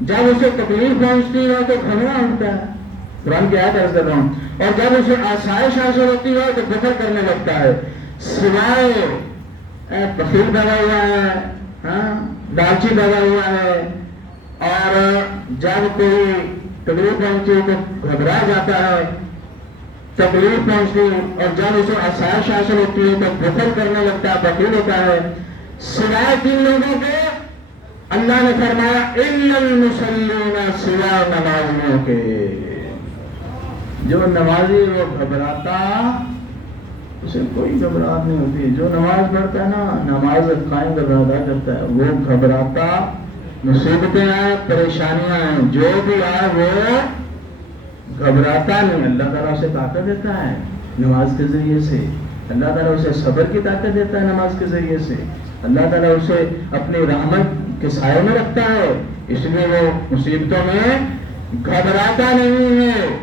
جب اسے تکلیف پہنچتی ہے تو گھبرا اٹھتا ہے، قرآن کی آیت عرض کر رہا ہوں، اور جب اسے آسائش حاصل ہوتی ہے تو فخر کرنے لگتا ہے، سوائے بخیل پیدا ہوا ہے، لالچی پیدا ہوا ہے، اور جب کوئی تکلیف پہنچتی ہے تو گھبرا جاتا ہے، تکلیف پہنچتی، اور جب اسے آسائش حاصل ہوتی ہے تو فخر کرنے لگتا ہے، بخیل ہوتا ہے، سوائے تین لوگوں کے اللہ نے فرمایا اِلَّا الْمُصَلِّينَ، سوائے نمازیوں کے، جو نمازی وہ گھبراتا، اسے کوئی گھبراہٹ نہیں ہوتی، جو نماز پڑھتا ہے نا، نماز قائم گھبراتا کرتا ہے، وہ گھبراتا، مصیبتیں آئیں، پریشانیاں آئیں، جو بھی آئے وہ گھبراتا نہیں، اللہ تعالیٰ اسے طاقت دیتا ہے نماز کے ذریعے سے، اللہ تعالیٰ اسے صبر کی طاقت دیتا ہے نماز کے ذریعے سے، اللہ تعالیٰ اسے اپنی رحمت کے سائے میں رکھتا ہے، اس لیے وہ مصیبتوں میں گھبراتا نہیں ہے۔